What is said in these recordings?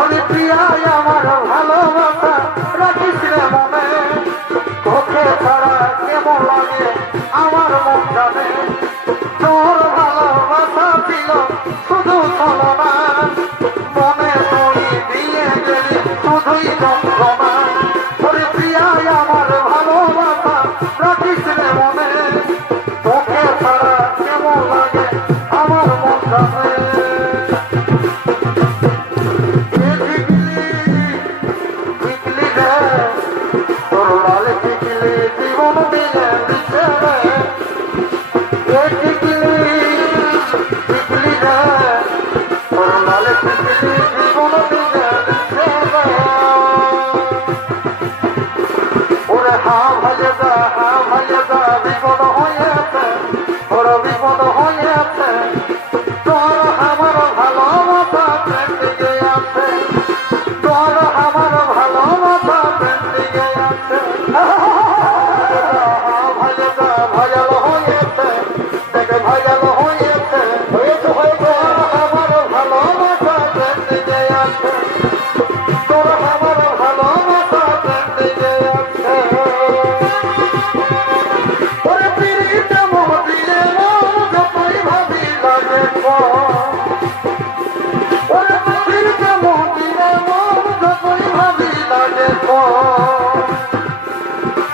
ওরে প্রিয়াই আমার ভালোবাসা, রাখিস রে মনে। তোকে ছাড়া কেমন লাগে, আমার মন জানে। তোর ভালোবাসা ছিল শুধু ছলনা। মনে তুই দিয়ে গেলি শুধুই যন্ত্রণা। ওরে প্রিয়াই আমার ভালোবাসা, রাখিস রে মনে। তোকে ছাড়া কেমন লাগে, আমার মন জানে। যা হা ভাইয়ে যা বিপদ হয়েছে ওর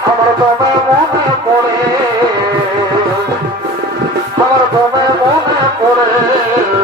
আমার তবে মনে পড়ে। আমার তবে মনে পড়ে।